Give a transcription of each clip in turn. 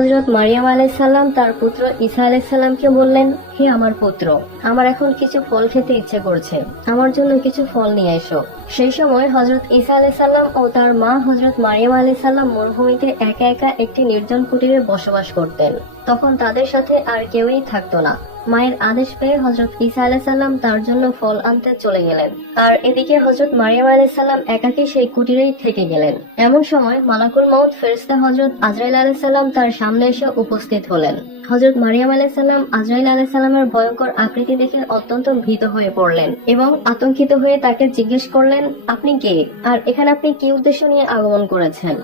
হজরত মারিয়াম আলাইসাল্লাম তার পুত্র ঈসা আলাইসাল্লামকে বললেন, হে আমার পুত্র, আমার এখন কিছু ফল খেতে ইচ্ছে করছে। আমার জন্য কিছু ফল নিয়ে এসো। সেই সময় হজরত ঈসা আলাইসাল্লাম ও তার মা হজরত মারিয়াম আলাইসাল্লাম মরুভূমিতে একা একা একটি নির্জন কুটিরে বসবাস করতেন। তখন তাদের সাথে আর কেউই থাকতো না। মায়ের আদেশ পেয়ে হজরত ঈসা আলাইসাল্লাম তার জন্য ফল আনতে চলে গেলেন। আর এদিকে হজরত মারিয়াম আলাইসাল্লাম একাকী সেই কুটিরেই থেকে গেলেন। এমন সময় মালাকুল মাউদ ফেরিস্তা হজরত আজরাইল আলাইসাল্লাম তার সামনে এসে উপস্থিত হলেন। হজরত মারিয়াম আলাইসাল্লাম আজরাইল আলাইসাল্লামের ভয়ঙ্কর আকৃতি দেখে অত্যন্ত ভীত হয়ে পড়লেন এবং আতঙ্কিত হয়ে তাকে জিজ্ঞেস করলেন, আপনি কে? আর এখানে আপনি কি উদ্দেশ্য নিয়ে আগমন করেছেন?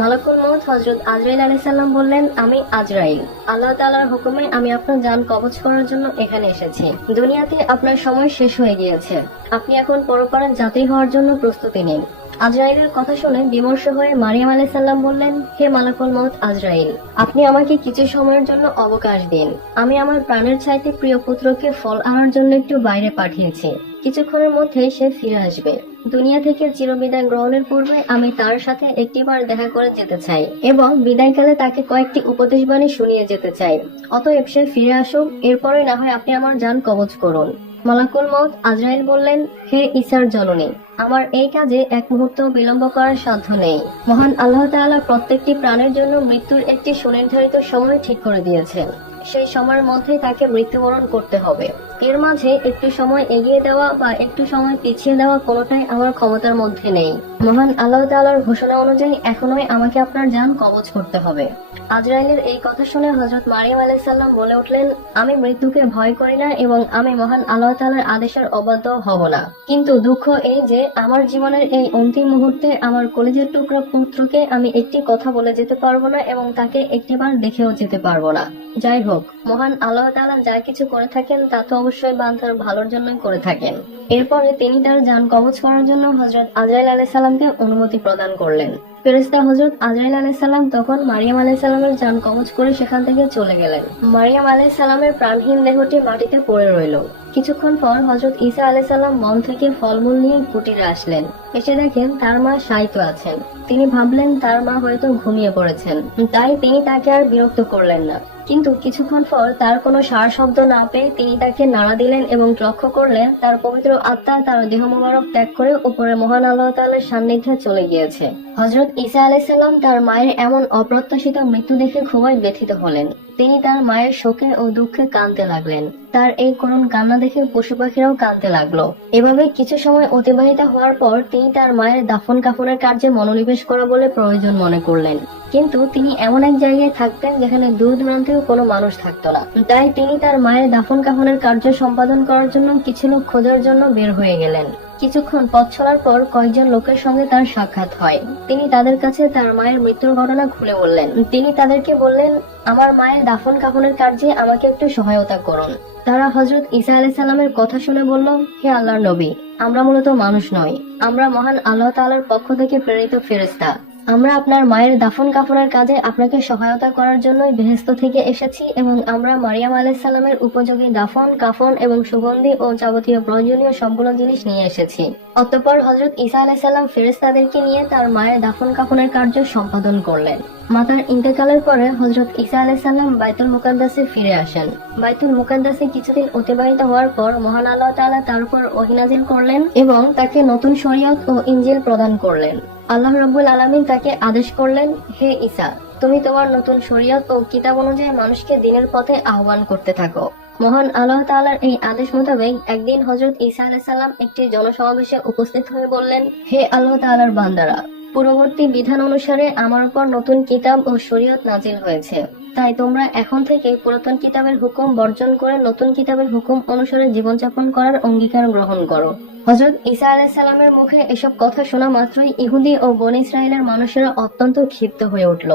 মালাকুল মৌত হজরত আজরাইল আলাইসাল্লাম বললেন, আমি আজরাইল। আল্লাহ তাআলার হুকুমে আমি আপনার যান কবচ করার জন্য এখানে এসেছি। দুনিয়াতে আপনার সময় শেষ হয়ে গিয়েছে। আপনি এখন পরপারে যাত্রী হওয়ার জন্য প্রস্তুতি নিন। আজরাইলের কথা শুনে বিমর্ষ হয়ে মারিয়াম আলাইসাল্লাম বললেন, হে মালাকুল মত আজরাইল, আপনি আমাকে কিছু সময়ের জন্য অবকাশ দিন। আমি আমার প্রাণের চাইতে প্রিয় পুত্রকে ফল আনার জন্য একটু বাইরে পাঠিয়েছি। কিছুক্ষণের মধ্যে সে ফিরে আসবে। দুনিয়া থেকে চিরবিদায় গ্রহণের পূর্বে আমি তার সাথে একটিবার দেখা করে যেতে চাই এবং বিদায়কালে তাকে কয়েকটি উপদেশ বাণী শুনিয়ে যেতে চাই। অতএব সে ফিরে আসুক, এরপরে না হয় আপনি আমার যান কবজ করুন। মালাকুল মত আজরাইল বললেন, হে ইসার জননী, আমার এই কাজে এক মুহূর্ত বিলম্ব করার সাধ্য নেই। মহান আল্লাহ তাআলা প্রত্যেকটি প্রাণের জন্য মৃত্যুর একটি সুনির্ধারিত সময় ঠিক করে দিয়েছেন। সেই সময়ের মধ্যে তাকে মৃত্যুবরণ করতে হবে। এর মাঝে একটু সময় এগিয়ে দেওয়া বা একটু সময় পিছিয়ে দেওয়া কোনোটাই আমার ক্ষমতার মধ্যে নেই। মহান আল্লাহ তাআলার ঘোষণা অনুযায়ী এখনোই আমাকে আপনার যান কবজ করতে হবে। আজরাইলের এই কথা শুনে হজরত মারিয়াম আলাইসাল্লাম বলে উঠলেন, আমি মৃত্যুকে ভয় করি না এবং আমি মহান আল্লাহ তাআলার আদেশের অবাধ্য হব না। কিন্তু দুঃখ এই যে, আমার জীবনের এই অন্তিম মুহূর্তে আমার কলেজের টুকরা পুত্রকে আমি একটি কথা বলে যেতে পারব না এবং তাকে একটিবার দেখেও যেতে পারব না। যাই হোক, মহান আল্লাহ তাআলা যা কিছু করে থাকেন তা তো অবশ্যই বান্ধার ভালোর জন্যই করে থাকেন। এরপরে তিনি তার যান কবচ করার জন্য হজরত আজরাইল আলাইসাল্লামকে অনুমতি প্রদান করলেন। ফেরেস্তা হজরত আজরাইল আলাইসাল্লাম তখন মারিয়াম আলাইসাল্লামের যান কবচ করে সেখান থেকে চলে গেলেন। মারিয়াম আলাইসাল্লামের প্রাণহীন দেহটি মাটিতে পড়ে রইল। কিছুক্ষণ পর হজরত ঈসা আলাইসাল্লাম মন থেকে ফলমূল নিয়ে কুটিরে আসলেন। এসে দেখেন তার মা শায়িত আছেন। তিনি ভাবলেন তার মা হয়তো ঘুমিয়ে পড়েছেন। তাই তিনি তাকে আর বিরক্ত করলেন না। কিন্তু কিছুক্ষণ পর তার কোনো সার শব্দ না পেয়ে তিনি তাকে নাড়া দিলেন এবং লক্ষ্য করলেন তার পবিত্র আত্মা তার দেহ মোবারক ত্যাগ করে উপরে মহান আল্লাহ তাআলার সান্নিধ্যে চলে গিয়েছে। হজরত ঈসা আলাইসাল্লাম তার মায়ের এমন অপ্রত্যাশিত মৃত্যু দেখে খুবই ব্যথিত হলেন। তিনি তার মায়ের শোকে ও দুঃখে কাঁদতে লাগলেন। তার এই করুণ কান্না দেখে পশু পাখিরাও কাঁদতে লাগল। এভাবে কিছু সময় অতিবাহিত হওয়ার পর তিনি তার মায়ের দাফন কাফনের কার্যে মনোনিবেশ করা বলে প্রয়োজন মনে করলেন। কিন্তু তিনি এমন এক জায়গায় থাকতেন যেখানে দূর দূরান্তেও কোনো মানুষ থাকতো না। তাই তিনি তার মায়ের দাফন কাফনের কার্য সম্পাদন করার জন্য কিছু লোক খোঁজার জন্য বের হয়ে গেলেন। কিছুক্ষণ পথ চলার পর কয়েকজন লোকের সঙ্গে তার সাক্ষাৎ হয়। তিনি তাদের কাছে তার মায়ের মৃত্যুর ঘটনা খুলে বললেন। তিনি তাদেরকে বললেন, আমার মায়ের দাফন কাফনের কার্যে আমাকে একটু সহায়তা করুন। তারা হজরত ইসা আলাই সাল্লামের কথা শুনে বলল, হে আল্লাহর নবী, আমরা মূলত মানুষ নই। আমরা মহান আল্লাহ তাআলার পক্ষ থেকে প্রেরিত ফেরেস্তা আমরা আপনার মায়ের দাফন কাফনের কাজে আপনাকে সহায়তা করার জন্যই বেহেস্ত থেকে এসেছি এবং আমরা মারিয়াম আলাইসাল্লামের উপযোগী দাফন, কাফন এবং সুগন্ধি ও যাবতীয় প্রয়োজনীয় সবগুলো জিনিস নিয়ে এসেছি। অতঃপর হজরত ঈসা আলাইসাল্লাম ফেরেস্তাদেরকে নিয়ে তার মায়ের দাফন কাফনের কার্য সম্পাদন করলেন। মাতার ইন্তেকালের পরে হজরত ঈসা আলাইসাল্লাম বাইতুল মুকাদ্দাসে ফিরে আসেন। বাইতুল মুকাদ্দাসে কিছুদিন অতিবাহিত হওয়ার পর মহান আল্লাহ তাআলা তার উপর ওহিনাজিল করলেন এবং তাকে নতুন শরীয়ত ও ইনজিল প্রদান করলেন। আল্লাহ রব্বুল আলমিন তাকে আদেশ করলেন, হে ইসা তুমি তোমার নতুন শরীয়ত ও কিতাব অনুযায়ী মানুষকে দিনের পথে আহ্বান করতে থাকো। মহান আল্লাহ তাআলার এই আদেশ মোতাবেক একদিন হজরত ঈসা আলাইসাল্লাম একটি জনসমাবেশে উপস্থিত হয়ে বললেন, হে আল্লাহ তাআলার বান্দারা পূর্ববর্তী বিধান অনুসারে আমার উপর নতুন কিতাব ও শরীয়ত নাজিল হয়েছে। তাই তোমরা এখন থেকে পুরাতন কিতাবের হুকুম বর্জন করে নতুন কিতাবের হুকুম অনুসারে জীবনযাপন করার অঙ্গীকার গ্রহণ করো। হজরত ঈসা আলাইসাল্লামের মুখে এসব কথা শোনা মাত্রই ইহুদি ও বন ইসরায়েলের মানুষেরা অত্যন্ত ক্ষিপ্ত হয়ে উঠল।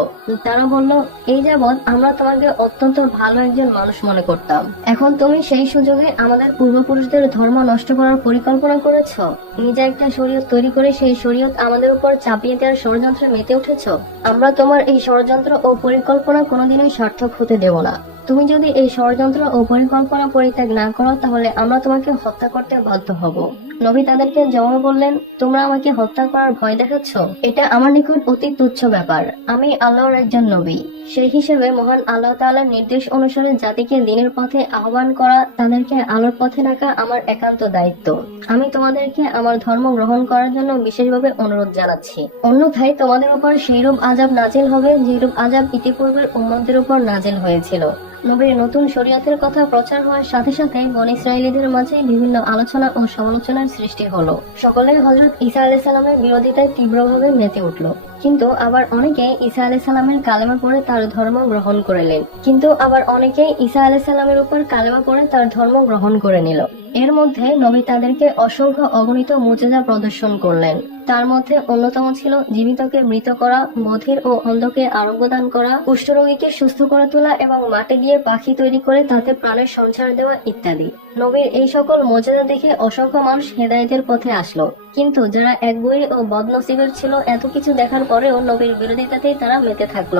তারা বলল, এই যাবৎ আমরা তোমাকে অত্যন্ত ভালো একজন মানুষ মনে করতাম। এখন তুমি সেই সুযোগে আমাদের পূর্বপুরুষদের ধর্ম নষ্ট করার পরিকল্পনা করেছ? নিজে একটা শরীয়ত তৈরি করে সেই শরীয়ত আমাদের উপর চাপিয়ে দেওয়ার ষড়যন্ত্রে মেতে উঠেছ? আমরা তোমার এই ষড়যন্ত্র ও পরিকল্পনা কোনোদিনই সার্থক হতে দেব না। তুমি যদি এই ষড়যন্ত্র ও পরিকল্পনা পরিত্যাগ না করো, তাহলে আমরা তোমাকে হত্যা করতে বাধ্য হব। নবী তাদেরকে জবাব বললেন তোমরা আমাকে হত্যা করার ভয় দেখাচ্ছ? এটা আমার নিকট অতি তুচ্ছ ব্যাপার। আমি আল্লাহর একজন নবী। সেই হিসেবে মহান আল্লাহ তাআলার নির্দেশ অনুসারে জাতিকে দিনের পথে আহ্বান করা তাদেরকে আলোর পথে রাখা আমার একান্ত দায়িত্ব। আমি তোমাদেরকে আমার ধর্ম গ্রহণ করার জন্য বিশেষভাবে অনুরোধ জানাচ্ছি। অন্যথায় তোমাদের উপর সেইরূপ আজাব নাজিল হবে, যেরূপ আজাব ইতিপূর্বের উম্মতদের উপর নাজিল হয়েছিল। নবীর নতুন শরীয়তের কথা প্রচার হওয়ার সাথে সাথে বন ইসরায়েলীদের মাঝে বিভিন্ন আলোচনা ও সমালোচনার সৃষ্টি হলো। সকলে হজরত ঈসা আলাইহিস সালামের বিরোধিতায় তীব্রভাবে মেতে উঠল। কিন্তু আবার অনেকে ঈসা আলাইহিস সালামের কালেমা পড়ে তার ধর্ম গ্রহণ করলেন কিন্তু আবার অনেকে ঈসা আলাইহিস সালামের উপর কালেমা পড়ে তার ধর্ম গ্রহণ করে নিল। এর মধ্যে নবী তাদেরকে অসংখ্য অগণিত মুজেজা প্রদর্শন করলেন। তার মধ্যে অন্যতম ছিল জীবিতকে মৃত করা বধির ও অন্ধকে আরোগ্য দান করা, কুষ্ঠরোগীকে সুস্থ করে তোলা এবং মাটি দিয়ে পাখি তৈরি করে তাতে প্রাণের সঞ্চার দেওয়া ইত্যাদি। নবীর এই সকল মর্যাদা দেখে অসংখ্য মানুষ হেদায়েতের পথে আসলো। কিন্তু যারা একগুঁয়ে ও বদনসিবের ছিল, এত কিছু দেখার পরেও নবীর বিরোধিতাতেই তারা মেতে থাকল।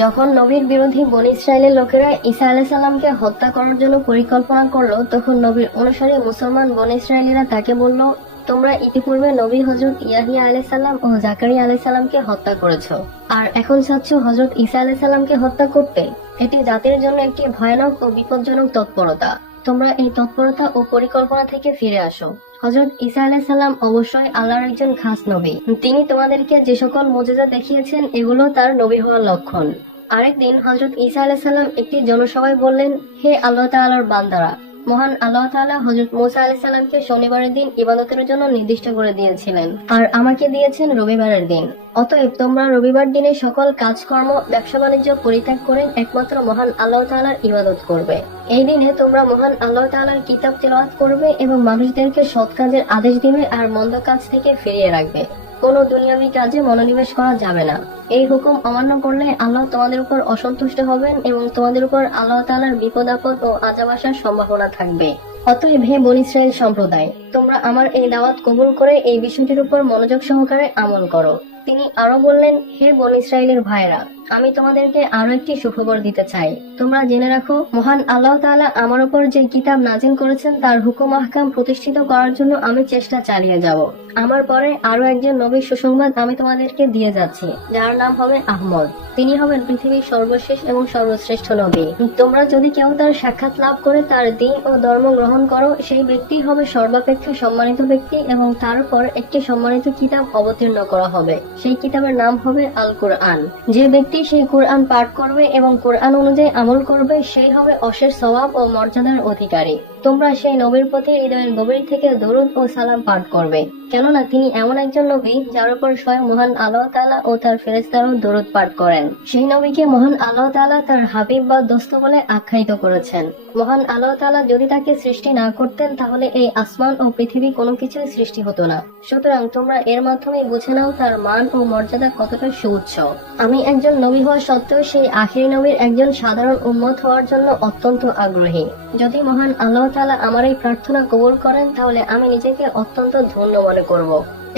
যখন নবীর বিরোধী বন ইসরায়েলের লোকেরা ঈসা আলাইহিস সালামকে হত্যা করার জন্য পরিকল্পনা করল, তখন নবীর অনুসারী মুসলমান বন ইসরায়েলিরা তাকে বলল তোমরা ইতিপূর্বে নবী হজরত ইয়াহিয়া আলাইহিস সালাম ও জাকারিয়া আলাইহিস সালামকে হত্যা করেছ। আর এখন চাচ্ছ হজরত ঈসা আলাইহিস সালামকে হত্যা করতে? এটি জাতির জন্য একটি ভয়ানক ও বিপজ্জনক তৎপরতা। তোমরা এই তৎপরতা ও পরিকল্পনা থেকে ফিরে আসো। হজরত ইসা আলাইহিস সালাম অবশ্যই আল্লাহর একজন খাস নবী। তিনি তোমাদেরকে যে সকল মোজেজা দেখিয়েছেন, এগুলো তার নবী হওয়ার লক্ষণ। আরেকদিন হজরত ঈসা আলাইহিস সালাম একটি জনসভায় বললেন, হে আল্লাহ তাআলার বান্দারা মহান আল্লাহ তাআলা হযরত মুসা আলাইহিস সালামকে শনিবারের দিন ইবাদতের জন্য নির্দিষ্ট করে দিয়েছিলেন। আর আমাকে দিয়েছেন রবিবারের দিন। অতএব তোমরা রবিবার দিনে সকল কাজকর্ম, ব্যবসা বাণিজ্য পরিত্যাগ করে একমাত্র মহান আল্লাহ তাআলার ইবাদত করবে। এই দিনে তোমরা মহান আল্লাহ তাআলার কিতাব তেলাওয়াত করবে এবং মানুষদেরকে সৎ কাজের আদেশ দিবে আর মন্দ কাজ থেকে ফিরিয়ে রাখবে। কোনো দুনিয়াবী কাজে মনোনিবেশ করা যাবে না। এই হুকুম অমান্য করলে আল্লাহ তোমাদের উপর অসন্তুষ্ট হবেন এবং তোমাদের উপর আল্লাহ তালার বিপদ, আপদ ও আজাব আসার সম্ভাবনা থাকবে। অতএব হে বন ইসরায়েল সম্প্রদায়, তোমরা আমার এই দাওয়াত কবুল করে এই বিষয়টির উপর মনোযোগ সহকারে আমল করো। তিনি আরও বললেন, হে বন ইসরায়েলের ভাইরা আমি তোমাদেরকে আরও একটি সুখবর দিতে চাই। তোমরা জেনে রাখো, মহান আল্লাহ তাআলা আমার উপর যে কিতাব নাজিল করেছেন, তার হুকুম আহকাম প্রতিষ্ঠিত করার জন্য আমি চেষ্টা চালিয়ে যাব। আমার পরে আরও একজন নবীর সুসংবাদ আমি তোমাদেরকে দিয়ে যাচ্ছি, যার নাম হবে আহমদ। তিনি হবেন পৃথিবীর সর্বশেষ এবং সর্বশ্রেষ্ঠ নবী। তোমরা যদি কেউ তার সাক্ষাৎ লাভ করে, তার দিন ও ধর্ম গ্রহণ করো, সেই ব্যক্তি হবে সর্বাপেক্ষা সম্মানিত ব্যক্তি এবং তার উপর একটি সম্মানিত কিতাব অবতীর্ণ করা হবে। সেই কিতাবের নাম হবে আল কোরআন যে ব্যক্তি সেই কোরআন পাঠ করবে এবং কোরআন অনুযায়ী আমল করবে, সেই হবে অশেষ স্বভাব ও মর্যাদার অধিকারী। তোমরা সেই নবীর প্রতি হৃদয়ের গভীর থেকে দরুদ ও সালাম পাঠ করবে। কেননা তিনি এমন একজন নবী, যার উপর স্বয়ং মহান আল্লাহ তাআলা ও তার ফেরেশতারাও দরুদ পাঠ করেন। সেই নবীকে মহান আল্লাহ তাআলা তার হাবিব বা দোস্ত বলে আখ্যায়িত করেছেন। মহান আল্লাহ তাআলা যদি তাকে সৃষ্টি না করতেন, তাহলে এই আসমান ও পৃথিবী কোনো কিছুই সৃষ্টি হতো না। সুতরাং তোমরা এর মাধ্যমে বুঝে নাও তার মান ও মর্যাদা কতটা সুউচ্চ। আমি একজন নবী হওয়া সত্ত্বেও সেই আখিরি নবীর একজন সাধারণ উম্মত হওয়ার জন্য অত্যন্ত আগ্রহী। যদি মহান আল্লাহ তাআলা আমার এই প্রার্থনা কবুল করেন, তাহলে আমি নিজেকে অত্যন্ত ধন্য মনে করব।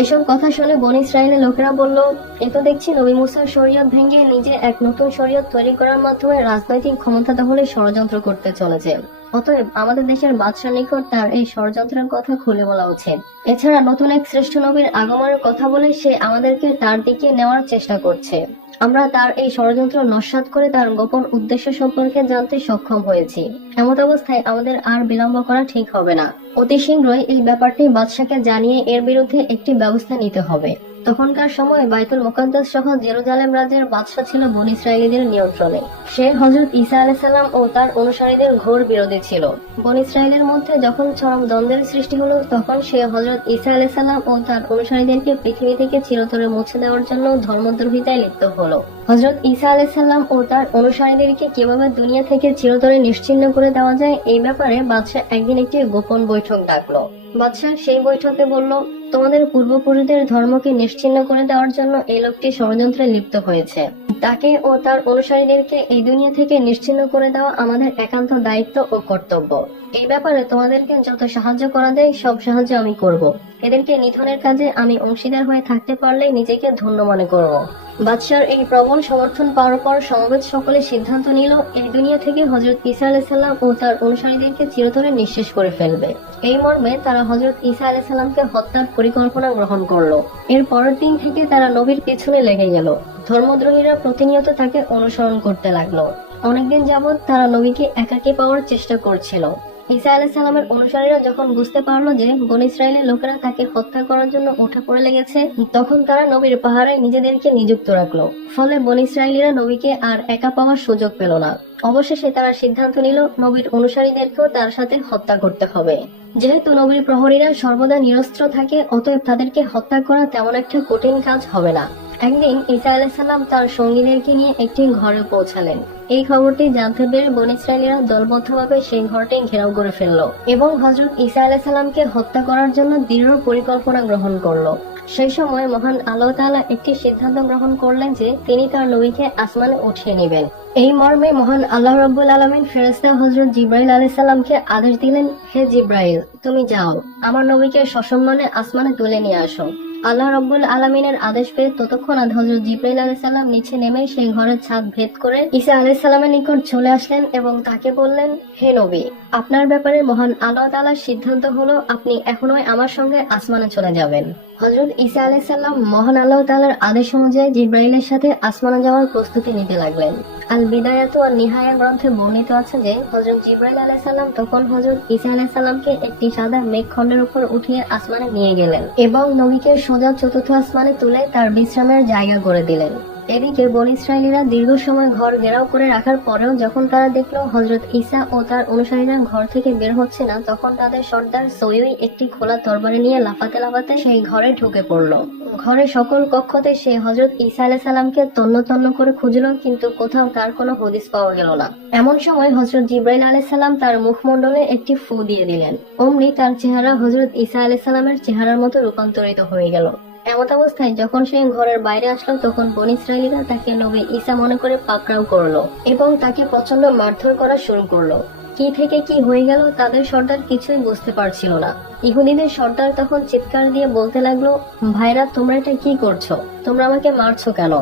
এসব কথা শুনে বন ইসরায়েলের লোকেরা বলল, এ তো দেখছি নবী মুসার শরীয়ত ভেঙে নিজে এক নতুন শরীয়ত তৈরি করার মাধ্যমে রাজনৈতিক ক্ষমতা তাহলে ষড়যন্ত্র করতে চলেছে। অতএব আমাদের দেশের বাদশার নিকট তার এই ষড়যন্ত্রের কথা খুলে বলা উচিত। এছাড়া নতুন এক শ্রেষ্ঠ নবীর আগমনের কথা বলে সে আমাদেরকে তার দিকে নেওয়ার চেষ্টা করছে। আমরা তার এই ষড়যন্ত্র নস্বাত করে তার গোপন উদ্দেশ্য সম্পর্কে জানতে সক্ষম হয়েছি। এমত অবস্থায় আমাদের আর বিলম্ব করা ঠিক হবে না। অতি শীঘ্রই এই ব্যাপারটি বাদশাকে জানিয়ে এর বিরুদ্ধে একটি ব্যবস্থা নিতে হবে। তখনকার সময় বাইতুল মোকাদ্দাস সহ জেরুজালেম রাজ্যের বাদশাহ ছিল বন ইসরায়েলীদের নিয়ন্ত্রণে। সে হজরত ঈসা আলাইসাল্লাম ও তার অনুসারীদের ঘোর বিরোধী ছিল। বন ইসরায়েলের মধ্যে যখন চরম দ্বন্দ্বের সৃষ্টি হলো, তখন সে হজরত ঈসা আলাইসাল্লাম ও তার অনুসারীদেরকে পৃথিবী থেকে চিরতরে মুছে দেওয়ার জন্য ধর্মদ্রোহিতায় লিপ্ত হলো। হজরত ঈসা আলাইসাল্লাম ও তার অনুসারীদেরকে কীভাবে দুনিয়া থেকে চিরতরে নিশ্চিহ্ন করে দেওয়া যায়, এই ব্যাপারে বাদশাহ একদিন একটি গোপন বৈঠক ডাকলো। বাদশাহ সেই বৈঠকে বলল, তোমাদের পূর্বপুরুষদের ধর্মকে নিশ্চিন্ন করে দেওয়ার জন্য এই লোকটি ষড়যন্ত্রে লিপ্ত হয়েছে। তাকে ও তার অনুসারীদেরকে এই দুনিয়া থেকে নিশ্চিন্ন করে দেওয়া আমাদের একান্ত দায়িত্ব ও কর্তব্য। এই ব্যাপারে তোমাদেরকে যত সাহায্য করা যায়, সব সাহায্য আমি করব। এদেরকে নিধনের কাজে আমি অংশীদার হয়ে থাকতে পারলেই নিজেকে ধন্য মনে করব। বাদশার এই প্রবল সমর্থন পাওয়ার পর সমবেত সকলে সিদ্ধান্ত নিল, এই দুনিয়া থেকে হজরত ঈসা আলাইসাল্লাম ও তার অনুসারীদেরকে চিরতরে নিঃশেষ করে ফেলবে। এই মর্মে তারা হজরত ঈসা আলাইসাল্লামকে হত্যার পরিকল্পনা গ্রহণ করল। এর পরের দিন থেকে তারা নবীর পেছনে লেগে গেল। ধর্মদ্রোহীরা প্রতিনিয়ত তাকে অনুসরণ করতে লাগল। অনেকদিন যাবৎ তারা নবীকে একাকে পাওয়ার চেষ্টা করছিল। ঈসা আলাইসাল্লামের অনুসারীরা যখন বুঝতে পারল যে বন ইসরায়েলের লোকেরা তাকে হত্যা করার জন্য উঠে পড়ে লেগেছে, তখন তারা নবীর পাহারায় নিজেদেরকে নিযুক্ত রাখল। ফলে বন ইসরায়েলিরা নবীকে আর একা পাওয়ার সুযোগ পেল না। অবশেষে তারা সিদ্ধান্ত নিল, নবীর অনুসারীদেরকেও তার সাথে হত্যা করতে হবে। যেহেতু নবীর প্রহরীরা সর্বদা নিরস্ত্র থাকে, অতএব তাদেরকে হত্যা করা তেমন একটা কঠিন কাজ হবে না। একদিন ঈসা আলাইসাল্লাম তার সঙ্গীদেরকে নিয়ে একটি ঘরে পৌঁছালেন। এই খবরটি জানতে পেরে বন ইসরায়েলিরা দলবদ্ধভাবে সেই ঘরটি ঘেরাও করে ফেলল এবং হজরত ঈসা আলাইসাল্লামকে হত্যা করার জন্য দৃঢ় পরিকল্পনা গ্রহণ করল। সেই সময় মহান আল্লাহ তাআলা একটি সিদ্ধান্ত গ্রহণ করলেন যে তিনি তার নবীকে আসমানে উঠিয়ে নেবেন। এই মর্মে মহান আল্লাহ রাব্বুল আলমিন ফেরেস্তা হজরত জিব্রাইল আলাইসাল্লামকে আদেশ দিলেন, হে জিব্রাইল, তুমি যাও। আমার নবীকে সসম্মানে আসমানে তুলে নিয়ে আসো। আল্লাহ রব্বুল আলমিনের আদেশ পেয়ে ততক্ষণ হজরত জিব্রাইল আলাইসাল্লাম নিচে নেমে সেই ঘরের ছাদ ভেদ করে ঈসা আলাইসাল্লামের নিকট চলে আসলেন এবং তাকে বললেন, হে নবী, আপনার ব্যাপারে মহান আল্লাহ তালার সিদ্ধান্ত হলো আপনি এখনোই আমার সঙ্গে আসমানে চলে যাবেন। হজরত ঈসা আলাইসাল্লাম মহান আল্লাহ তালার আদেশ অনুযায়ী জিব্রাইলের সাথে আসমানে যাওয়ার প্রস্তুতি নিতে লাগলেন। আল বিদায়াত ও নিহায়া গ্রন্থে বর্ণিত আছে যে হজরত জিব্রাইল আলাইসাল্লাম তখন হজরত ঈসা আলাইসাল্লামকে একটি সাদা মেঘখণ্ডের উপর উঠিয়ে আসমানে নিয়ে গেলেন এবং নবীকে সোজা চতুর্থ আসমানে তুলে তার বিশ্রামের জায়গা করে দিলেন। এদিকে বন ইসরায়েলিরা দীর্ঘ সময় ঘর ঘেরাও করে রাখার পরেও যখন তারা দেখল হজরত ঈসা ও তার অনুসারীরা ঘর থেকে বের হচ্ছে না, তখন তাদের সর্দার সৈয়ই একটি খোলা তরবারি নিয়ে লাফাতে লাফাতে সেই ঘরে ঢুকে পড়ল। ঘরে সকল কক্ষতে সে হজরত ঈসা আলাহ সালামকে তন্ন তন্ন করে খুঁজলো, কিন্তু কোথাও তার কোনো হদিস পাওয়া গেল না। এমন সময় হজরত জিব্রাইল আলাহ সালাম তার মুখমণ্ডলে একটি ফু দিয়ে দিলেন। অমনি তার চেহারা হজরত ঈসা আলাহ সালামের চেহারার মতো রূপান্তরিত হয়ে গেল। এমত অবস্থায় যখন সে ঘরের বাইরে আসলো, তখন বন ইসরায়েলিরা তাকে নবী ঈসা মনে করে পাকড়াও করল এবং তাকে প্রচণ্ড মারধর করা শুরু করল। কি থেকে কি হয়ে গেল তাদের সর্দার কিছুই বুঝতে পারছিল না। ইহুদিদের সর্দার তখন চিৎকার দিয়ে বলতে লাগল, ভাইরা, তোমরা এটা কি করছ? তোমরা আমাকে মারছো কেন?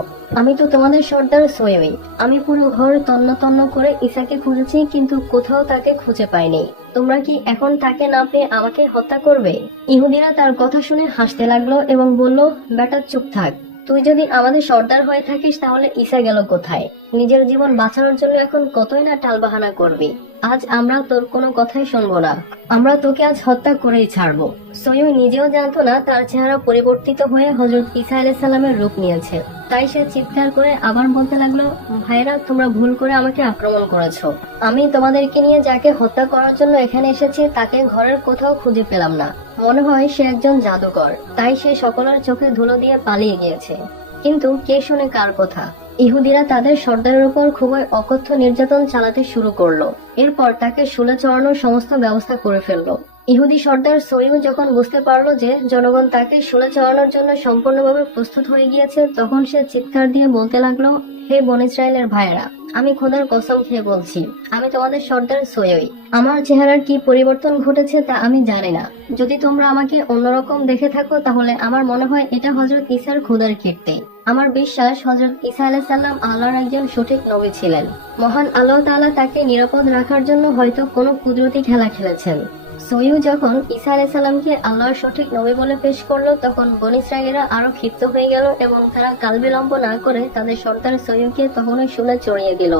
আমি তো তোমাদের সর্দার সৈয়ই আমি পুরো ঘর তন্ন তন্ন করে ঈসাকে খুঁজেছি, কিন্তু কোথাও তাকে খুঁজে পাইনি। তোমরা কি এখন তাকে না পেয়ে আমাকে হত্যা করবে? ইহুদিরা তার কথা শুনে হাসতে লাগল এবং বলল, বেটা, চুপ থাক। তুই যদি আমাদের সর্দার হয়ে থাকিস, তাহলে ঈসা গেল কোথায়? নিজের জীবন বাঁচানোর জন্য এখন কতই না টালবাহানা করবি? আজ আমরা তোর কোনো কথাই শুনব না। আমরা তোকে আজ হত্যা করেই ছাড়বো। সৈয়দ নিজেও জানতো না তার চেহারা পরিবর্তিত হয়ে হজরত ঈসা আলাইহিস সালামের রূপ নিয়েছে। তাই সে চিৎকার করে আবার বলতে লাগল ভাইরা তোমরা ভুল করে আমাকে আক্রমণ করেছ। আমি তোমাদেরকে নিয়ে যাকে হত্যা করার জন্য এখানে এসেছি, তাকে ঘরের কোথাও খুঁজে পেলাম না। মনে হয় সে একজন জাদুকর। তাই সে সকলের চোখে ধুলো দিয়ে পালিয়ে গিয়েছে। কিন্তু কে শুনে কার কথা? ইহুদিরা তাদের সর্দারের উপর খুবই অকথ্য নির্যাতন চালাতে শুরু করল। এরপর তাকে শুলে চড়ানোর সমস্ত ব্যবস্থা করে ফেলল। ইহুদি সর্দার সৈয়দ যখন বুঝতে পারল যে জনগণ তাকে শুলে চড়ানোর জন্য সম্পূর্ণভাবে প্রস্তুত হয়ে গিয়েছে, তখন সে চিৎকার দিয়ে বলতে লাগল, হে বন ইসরায়েলের ভাইয়েরা, আমি খোদার কসম খেয়ে বলছি, আমি তোমাদের সর্দার সৈয়ই আমার চেহারার কি পরিবর্তন ঘটেছে তা আমি জানি না। যদি তোমরা আমাকে অন্যরকম দেখে থাকো, তাহলে আমার মনে হয় এটা হজরত ইসার খোদার কীর্তি। আমার বিশ্বাস হজরত ঈসা আলাইসাল্লাম আল্লাহর একজন সঠিক নবী ছিলেন। মহান আল্লাহ তাআলা তাকে নিরাপদ রাখার জন্য হয়তো কোনো কুদরতি খেলা খেলেছেন। সৈয়দ যখন ঈসা আলাইসাল্লামকে আল্লাহর সঠিক নবী বলে পেশ করল, তখন বন ইসরায়েলিরা আরও ক্ষিপ্ত হয়ে গেল এবং তারা কাল বিলম্ব না করে তাদের সর্দার সৈয়দকে তখনই শুলে চড়িয়ে দিল।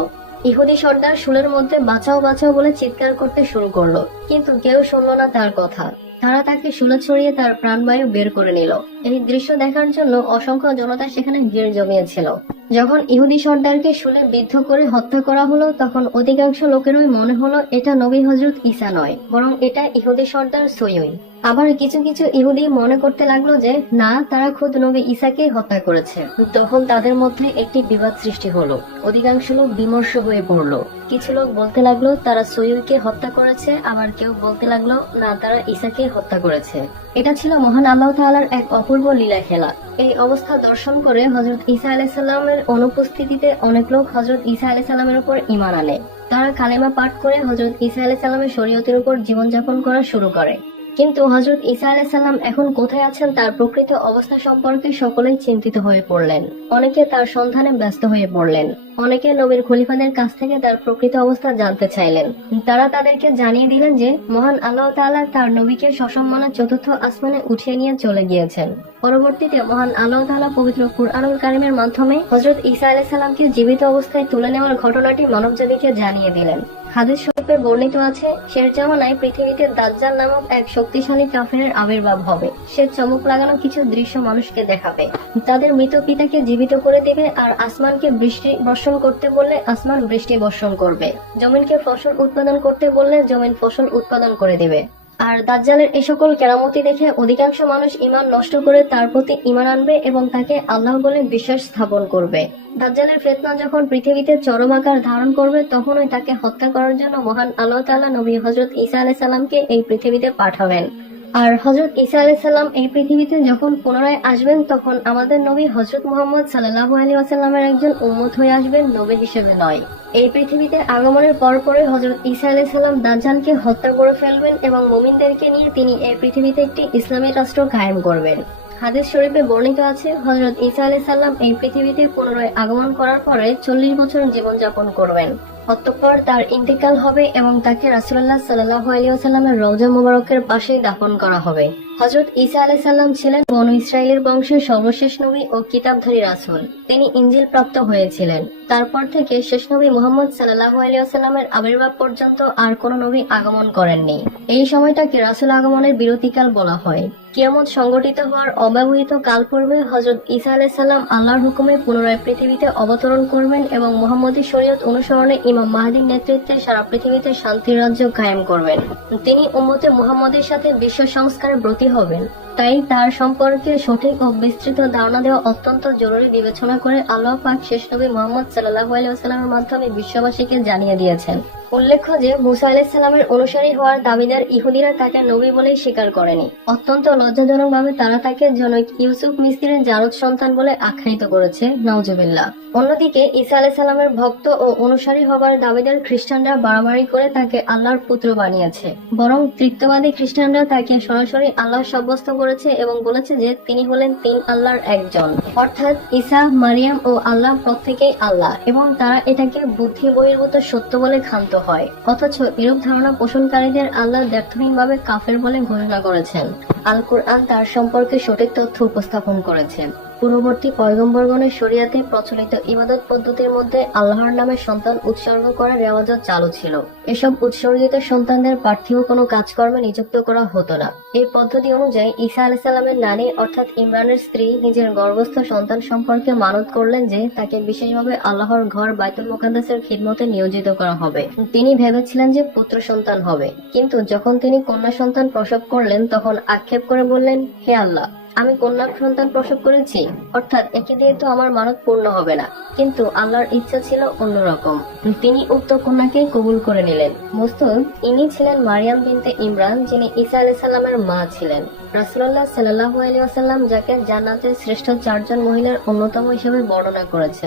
ইহুদি সর্দার শুলের মধ্যে বাঁচাও বাঁচাও বলে চিৎকার করতে শুরু করল, কিন্তু কেউ শুনল না তার কথা। তারা তাকে শুলে ছড়িয়ে তার প্রাণবায়ু বের করে নিল। এই দৃশ্য দেখার জন্য অসংখ্য জনতা সেখানে ভিড় জমিয়েছিল। যখন ইহুদি সর্দারকে শুলে বিদ্ধ করে হত্যা করা হলো, তখন অধিকাংশ লোকেরই মনে হলো, এটা নবী হজরত ঈসা নয়, বরং এটা ইহুদি সর্দার সৈয়ই আবার কিছু কিছু ইহুদি মনে করতে লাগল যে, না, তারা খুদ নবী ঈসাকে হত্যা করেছে। তখন তাদের মধ্যে একটি বিবাদ সৃষ্টি হলো। অধিকাংশ লোক বিমর্ষ হয়ে পড়ল। কিছু লোক বলতে লাগল, তারা সৈয়দকে হত্যা করেছে, আবার কেউ বলতে লাগল, না, তারা ঈসাকে হত্যা করেছে। এটা ছিল মহান আল্লাহ তালার এক অপূর্ব লীলা খেলা। এই অবস্থা দর্শন করে হজরত ঈসা আলাইসাল্লামের অনুপস্থিতিতে অনেক লোক হজরত ঈসা আলাইসাল্লামের উপর ইমান আনে। তারা কালেমা পাঠ করে হজরত ঈসা আলাইসাল্লামের শরীয়তের উপর জীবনযাপন করা শুরু করে। কিন্তু হজরত ঈসা আলাইসাল্লাম এখন কোথায় আছেন তার প্রকৃত অবস্থা সম্পর্কে সকলেই চিন্তিত হয়ে পড়লেন। অনেকে তার সন্ধানে ব্যস্ত হয়ে পড়লেন। অনেকে নবীর খলিফাদের কাছ থেকে তার প্রকৃত অবস্থা জানতে চাইলেন। তারা তাদেরকে জানিয়ে দিলেন যে, মহান আল্লাহ তাআলা তার নবীকে সসম্মানে চতুর্থ আসমানে উঠিয়ে নিয়ে চলে গিয়েছেন। পরবর্তীতে মহান আল্লাহ তাআলা পবিত্র কুরআনুল কারিমের মাধ্যমে হজরত ঈসা আলাইসাল্লামকে জীবিত অবস্থায় তুলে নেওয়ার ঘটনাটি মানবজাতিকে জানিয়ে দিলেন। হাদিস শরীফে বর্ণিত আছে শের জামানায় পৃথিবীতে দাজ্জাল নামক এক শক্তিশালী কাফেরের আবির্ভাব হবে। সে চমক লাগানো কিছু দৃশ্য মানুষকে দেখাবে। তাদের মৃত পিতাকে জীবিত করে দেবে আর আসমানকে বৃষ্টি বর্ষণ করতে বললে আসমান বৃষ্টি বর্ষণ করবে। জমিনকে ফসল উৎপাদন করতে বললে জমিন ফসল উৎপাদন করে দেবে। আর দাজ্জালের এই সকল কেরামতি দেখে অধিকাংশ মানুষ ইমান নষ্ট করে তার প্রতি ইমান আনবে এবং তাকে আল্লাহ বলে বিশ্বাস স্থাপন করবে। দাজ্জালের ফেতনা যখন পৃথিবীতে চরম আকার ধারণ করবে, তখনই তাকে হত্যা করার জন্য মহান আল্লাহ তাআলা নবী হজরত ঈসা আলাই সালামকে এই পৃথিবীতে পাঠাবেন। আর হজরত ঈসা আলাইহিস সালাম এই পৃথিবীতে যখন পুনরায় আসবেন, তখন আমাদের নবী হজরত মোহাম্মদ সাল্লাল্লাহু আলাইহি ওয়াসাল্লামের একজন উম্মত হয়ে আসবেন, নবী হিসেবে নয়। এই পৃথিবীতে আগমনের পরপরই হজরত ঈসা আলাইহিস সালাম দাজ্জালকে হত্যা করে ফেলবেন এবং মুমিনদেরকে নিয়ে তিনি এই পৃথিবীতে একটি ইসলামী রাষ্ট্র কায়েম করবেন। হাদিস শরীফে বর্ণিত আছে হজরত ঈসা আলাইহিস সালাম এই পৃথিবীতে পুনরায় আগমন করার পরে চল্লিশ বছর জীবনযাপন করবেন। অতঃপর তার ইন্তেকাল হবে এবং তাকে রাসুল্লাহ সাল্লাহ আলিয়াল্লামের রওজা মুবারকের পাশেই দাফন করা হবে। হজরত ঈসা আলাইসাল্লাম ছিলেন বনু ইসরায়েলের বংশের সর্বশেষ নবী ও কিতাবধারী রাসুল। তিনি ইঞ্জিল প্রাপ্ত হয়েছিলেন। তারপর থেকে শেষ নবী মোহাম্মদ সাল্লাহ আলিয়াল্লামের আবির্ভাব পর্যন্ত আর কোনো নবী আগমন করেননি। এই সময়টাকে রাসুল আগমনের বিরতিকাল বলা হয়। কিয়ামত সংগঠিত হওয়ার অব্যবহিত কাল পূর্বে হজরত ঈসা আলাইসাল্লাম আল্লাহর হুকুমে পুনরায় পৃথিবীতে অবতরণ করবেন এবং মোহাম্মদী শরীয়ত অনুসরণে ইমাম মাহাদির নেতৃত্বে সারা পৃথিবীতে শান্তির রাজ্য কায়েম করবেন। তিনি উম্মতে মোহাম্মদের সাথে বিশ্ব সংস্কারে ব্রতী হবেন তাই তার সম্পর্কে সঠিক ও বিস্তৃত ধারণা দেওয়া অত্যন্ত জরুরি বিবেচনা করে আল্লাহ পাক শেষ নবী মোহাম্মদ সাল্লাহ আলাইসাল্লামের মাধ্যমে বিশ্ববাসীকে জানিয়ে দিয়েছেন। উল্লেখ্য যে, মুসা আলাইসাল্লামের অনুসারী হওয়ার দাবিদার ইহুদিরা তাকে নবী বলেই স্বীকার করেনি। অত্যন্ত লজ্জাজনকভাবে তারা তাকে জনক ইউসুফ মিস্ত্রির জারদ সন্তান বলে আখ্যায়িত করেছে নওজবিল্লা অন্যদিকে, ঈসা আলাইসাল্লামের ভক্ত ও অনুসারী হবার দাবিদার খ্রিস্টানরা বাড়াবাড়ি করে তাকে আল্লাহর পুত্র বানিয়েছে। বরং তৃত্ববাদী খ্রিস্টানরা তাকে সরাসরি আল্লাহ সাব্যস্ত করেছে এবং বলেছে যে, তিনি হলেন তিন আল্লাহর একজন। অর্থাৎ ঈসা, মারিয়াম ও আল্লাহ প্রত্যেকেই আল্লাহ এবং তারা এটাকে বুদ্ধি বহির্ভূত সত্য বলে ক্ষান্ত হয়। অথচ এরূপ ধারণা পোষণকারীদের আল্লাহ ব্যর্থহীনভাবে কাফের বলে ঘোষণা করেছেন। আল কোরআন তার সম্পর্কে সঠিক তথ্য উপস্থাপন করেছেন। পূর্ববর্তী পয়গম্বরগণের শরিয়াতে প্রচলিত ইবাদত পদ্ধতির মধ্যে আল্লাহর নামে সন্তান উৎসর্গ করার রেওয়াজত চালু ছিল। এসব উৎসর্গিত সন্তানদের পার্থিব কোনো কাজকর্মে নিযুক্ত করা হতো না। এই পদ্ধতি অনুযায়ী ঈসা আলাইসাল্লামের নানী অর্থাৎ ইমরানের স্ত্রী নিজের গর্ভস্থ সন্তান সম্পর্কে মানত করলেন যে তাকে বিশেষভাবে আল্লাহর ঘর বাইতুল মোকাদ্দাসের খিদমতে নিয়োজিত করা হবে। তিনি ভেবেছিলেন যে পুত্র সন্তান হবে। কিন্তু যখন তিনি কন্যা সন্তান প্রসব করলেন, তখন আক্ষেপ করে বললেন, হে আল্লাহ আমি কন্যা সন্তান প্রসব করেছি। অর্থাৎ একে দিয়ে তো আমার মানত পূর্ণ হবে না। কিন্তু আল্লাহর ইচ্ছা ছিল অন্যরকম। তিনি উক্ত কন্যাকে কবুল করে নিলেন। বস্তুত ইনি ছিলেন মারিয়াম বিনতে ইমরান, যিনি ঈসা আলাহ সাল্লামের মা ছিলেন। রাসুল্লাহ সাল্লাহ আলী আসাল্লাম যাকে জান্নাতের শ্রেষ্ঠ চারজন মহিলার অন্যতম হিসেবে বর্ণনা করেছেন।